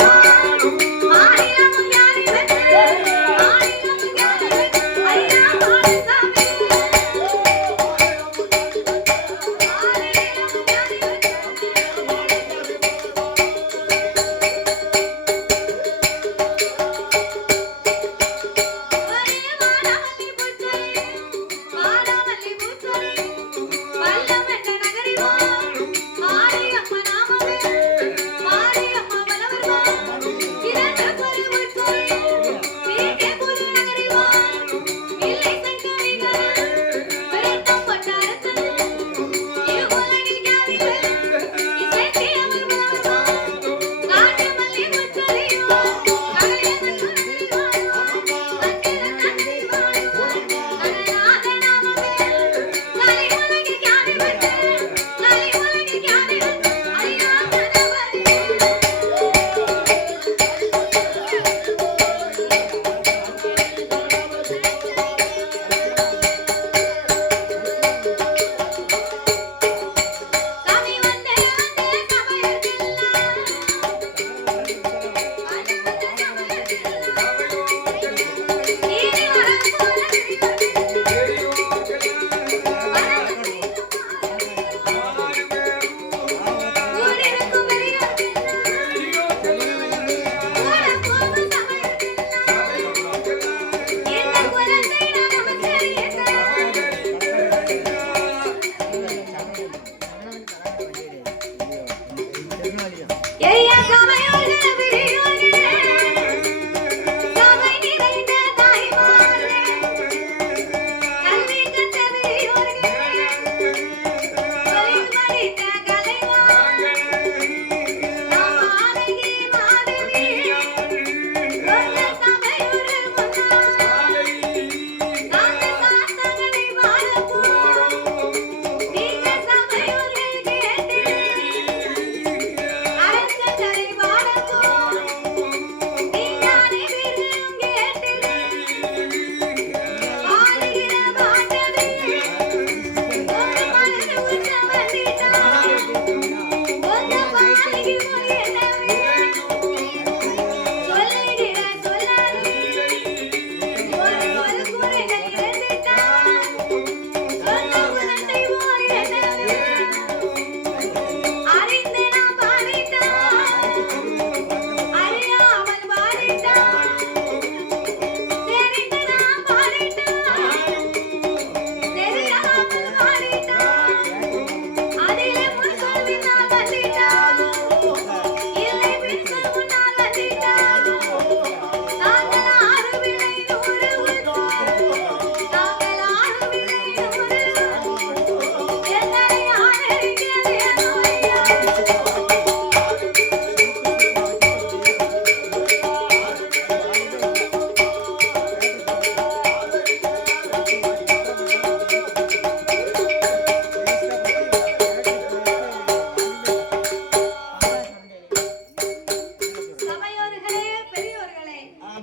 Thank you.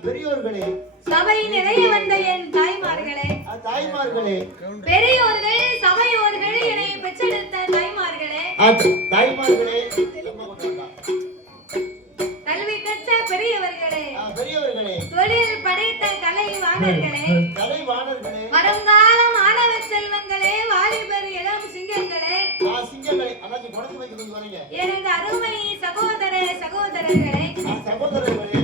பெரியோர்களே. சபை நிறைய வந்த என் தாய்மார்களே. தாய்மார்களே. பெரியோர்கள் சபையோர்கள் என்னை பெற்றெடுத்த தாய்மார்களே. தாய்மார்களே. கல்வி கற்ற பெரியவர்களே. பெரியவர்களே. தொழில் படைத்த கலைவாணர்களே. கலைவாணர்களே. வருங்கால மாணவ செல்வங்களே வாலிபர் இளம் சிங்கங்களே. சிங்கங்களே அண்ணாச்சி குடத்து வைக்கிறது வரீங்க. எனது அருமை சகோதர சகோதரர்களே. சகோதரர்களே.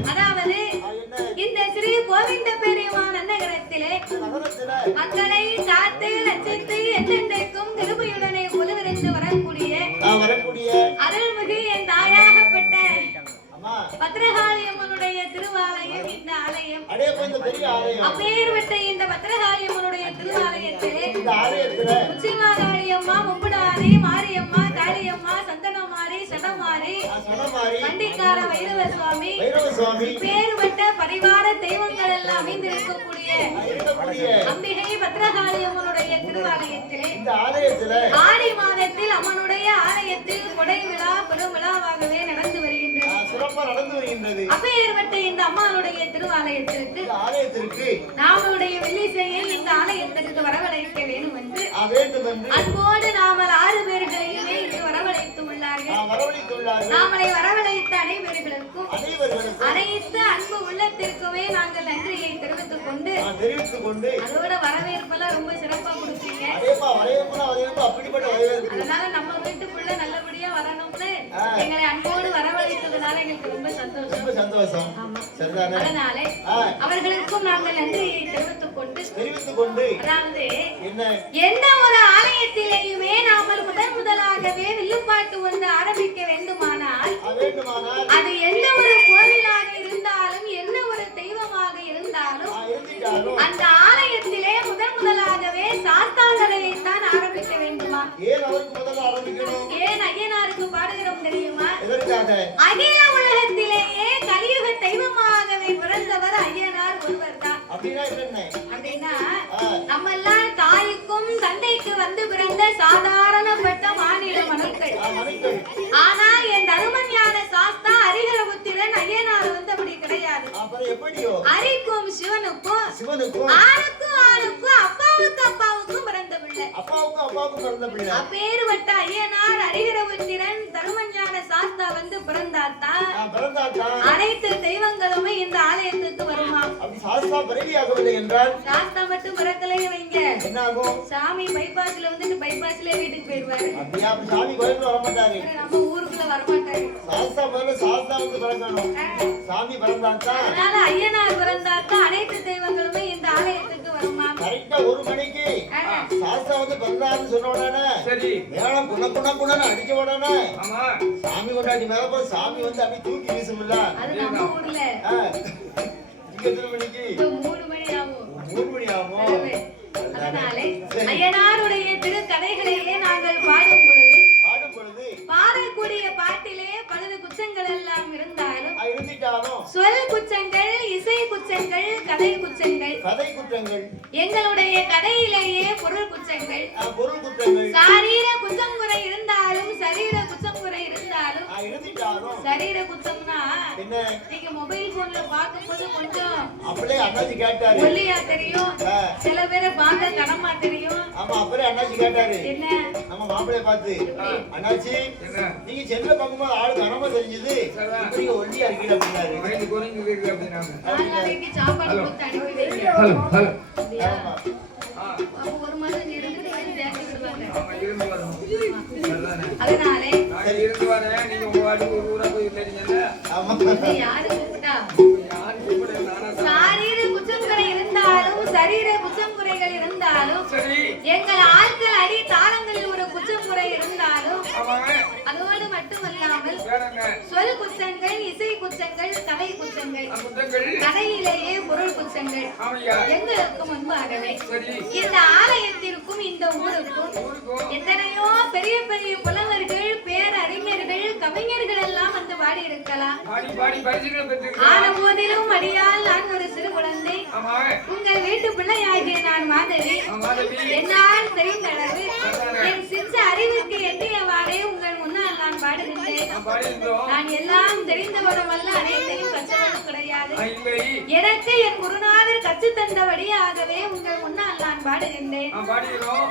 மக்களை காத்து ரச்சித்து என்றென்றைக்கும் கிருபையுடனே உலகிருந்து வரக்கூடிய அருள்மிகு என் தாயாகப்பட்ட அம்மா. பத்ரகாளி அம்மனுடைய திருவாலயம் இந்த ஆலயம். அப்பேற்பட்ட இந்த பத்ரகாளி அம்மனுடைய திருவாலயத்திலே உச்சிமாகாளி அம்மா மும்புடாரி மாரியம்மா வைரவ சுவாமி வைரவ சுவாமி பேர்பட்ட பரிவார தெய்வங்கள் எல்லாம் அமைந்திருக்கக்கூடிய ஆ, இருக்கக்கூடிய அம்பிகை பத்ரகாளி அம்மனுடைய திருவாலயத்திலே இந்த ஆலயத்துல ஆடி மாதத்தில் அம்மனுடைய ஆலயத்தில் கொடை விழா பெரும் விழாவாகவே நடந்து வருகின்றது. சிறப்பா நடந்து வருகின்றது. அப்பேற்பட்ட இந்த அம்மாளுடைய திருவாலயத்திற்கு ஆலயத்திற்கு நாமளுடைய வெள்ளிசையை இந்த ஆலயத்திற்கு வரவழைக்க வேண்டும் என்று அன்போடு நாமல் ஆறு பேர்களையுமே இங்கு நாமளை வரவழைத்த அனைவர்களுக்கும் அனைத்து அன்பு உள்ளத்திற்குமே நாங்கள் நன்றியை தெரிவித்துக் கொண்டு அதோட வரவேற்பெல்லாம் ரொம்ப சிறப்பா கொடுப்பீங்க அதனால நம்ம வீட்டுக்குள்ள நல்லபடியா வரணும்னு எங்களை அன்போடு வரவழைத்ததுனால எங்களுக்கு ரொம்ப சந்தோஷம். அதனால அவர்களுக்கும் நாங்கள் நன்றியை தெரிவித்து தெரிவித்துக் கொண்டு அதாவது என்ன? எந்த ஒரு ஆலயத்திலேயுமே நாமல் முதன் முதலாகவே வில்லுப்பாட்டு ஒன்று ஆரம்பிக்க வேண்டுமானால் அது எந்த ஒரு கோவிலாக இருந்தாலும் என்ன ஒரு தெய்வமாக இருந்தாலும் அந்த ஆலயத்திலே முதன் முதலாகவே சாஸ்தாங்கதையைத்தான் ஆரம்பிக்க வேண்டுமா? ஏன் அவருக்கு முதல்ல ஆரம்பிக்கணும்? ஏன் ஐயனாருக்கு பாடுகிறோம் தெரியுமா? அகில உலகத்திலேயே அப்படின்னா நம்ம எல்லாம் தாய்க்கும் தந்தைக்கு வந்து பிறந்த சாதாரணப்பட்ட மாநில மனுக்கள் ஆனா என் தருமஞான சாஸ்தா ஹரிகரபுத்திரன் ஐயனார் வந்து அப்படி கிடையாது. ஹரிக்கும் சிவனுக்கும் ஆணுக்கும் ஆணுக்கும் அப்பாவுக்கு அப்பாவுக்கும் பிறந்த பிள்ளை. அப்பாவுக்கும் அப்பாவுக்கும் பிறந்த பிள்ளை. அப்பேறுபட்ட ஐயனார் ஹரிகரபுத்திரன் தருமஞான சாஸ்தா வந்து பிறந்தாத்தான் அனைத்து தெய்வங்களுமே இந்த ஆலயத்துக்கு வருமா அப்படி பிறவியாகவில்லை என்றால் சாஸ்தா மட்டும் பிறக்கலையே வைங்க. என்ன ஆகும் சாமி பைபாஸ்ல வந்துட்டு பைபாஸ்ல வீட்டுக்கு போயிடுவாரு. அப்படியா? அப்படி சாமி கோயிலுக்கு வர மாட்டாரு. நம்ம ஊருக்குள்ள வரமாட்டாரு. சாஸ்தா முதல்ல சாஸ்தா வந்து பிறக்கணும். சாமி பிறந்தால்தான் அதனால ஐயனார் பிறந்தாத்தான் அனைத்து தெய்வங்களுமே இந்த ஆலயத்துக்கு வருமா? கரெக்டா ஒரு மணிக்கு. சாஸ்தா வந்து பிறந்தாருன்னு சொன்ன உடனே சரி. மேளம் குண குண குணன்னு அடிச்ச உடனே ஆமா. சாமி கொண்டாடி மேல போய் சாமி வந்து அப்படியே தூக்கி வீசும்ல. அது நம்ம ஊர்ல. இங்க எத்தனை குச்சங்கள் கதை குற்றங்கள். எங்களுடைய கதையிலேயே பொருள் குச்சங்கள் ஆ, பொருள் குற்றங்கள். சாரீர குச்சம் குறை இருந்தாலும் சரீர குச்சம் குறை இருந்தாலும் சரீர குச்சம்னா என்ன? நீங்க மொபைல் போன்ல பார்க்கும்போது கொஞ்சம் அப்படியே அண்ணாச்சி கேட்டாரு. ஒல்லியா தெரியும். சில பேரை பார்க்க கனமா தெரியும். ஆமா அப்படியே அண்ணாச்சி கேட்டாரு. என்ன? நம்ம மாப்பிள்ளைய பார்த்து அண்ணாச்சி என்ன? நீங்க செல்ல பார்க்கும்போது ஆளு கனமா தெரிஞ்சது. நீங்க ஒல்லியா இருக்கீங்க அதனாலே இருந்து வரேன். நீங்க உங்க வாட்டுக்கு ஒரு ஊரா போய் இல்லைங்கல்ல ஆமா. யாரு கூப்பிட்டா? யாரு கூப்பிட. சாரீர இருந்தாலும் சரீர இருந்தாலும் சரி எங்கள் ஆட்கள் அடி தாளங்களில் ஒரு குச்சங்குறை இருந்தாலும் ஆமாங்க அதோடு மட்டுமல்லாமல் வேறங்க சொல் குச்சங்கள் இசை குச்சங்கள் கலை குச்சங்கள் கதையிலேயே பொருள் குச்சங்கள் எங்களுக்கு முன்பாகவே. இந்த ஆலயத்திற்கும் இந்த ஊருக்கும் எத்தனையோ பெரிய பெரிய புலவர்கள் பேரறிஞர்கள் கவிஞர்கள் எல்லாம் வந்து பாடி இருக்கலாம் ஆன போதிலும் அடியால் நான் ஒரு சிறு குழந்தை. உங்கள் வீட்டு பிள்ளையாகிய நான் மாதவி. என்னால் தெரிந்தளவு என் சிறிய அறிவுக்கு எண்ணியவாறே உங்கள் முன்னால் பாடுகின்றேன். நான் எல்லாம் தெரிந்தவனமல்ல அனைத்தையும் கற்றவனும் கிடையாது. எனக்கு என் குருநாதர் கற்றுத் தந்தபடியாகவே உங்கள் முன்னால் நான் பாடுகின்றேன்.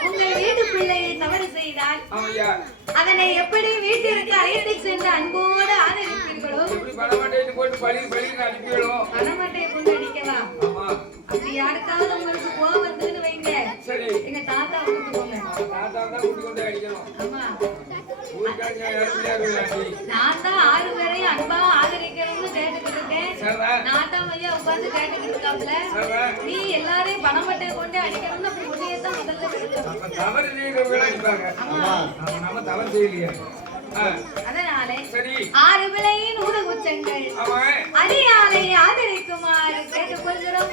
உங்கள் வீட்டு பிள்ளையை தவறு செய்தால் அதனை எப்படி வீட்டிற்கு அழைத்து சென்று அன்போடு ஆதரிப்பீர்களோ? பணமட்டை கொண்டு ஆமா. அப்படி யாருக்காவது உங்களுக்கு நான் தான் ஆறு பேரையும் அன்பா ஆதரிக்கிறேன்னு கேட்டுக்கிட்டு கேட்டுக்கிட்டு இருக்காப்ல நீ எல்லாரையும் பணம் பட்டை கொண்டு அடிக்கணும்னு அப்படி முதல்ல தவறு நம்ம தவறு செய்யலையே. ஆதரிக்குமாறு கேட்டுக்கொள்கிறோம்.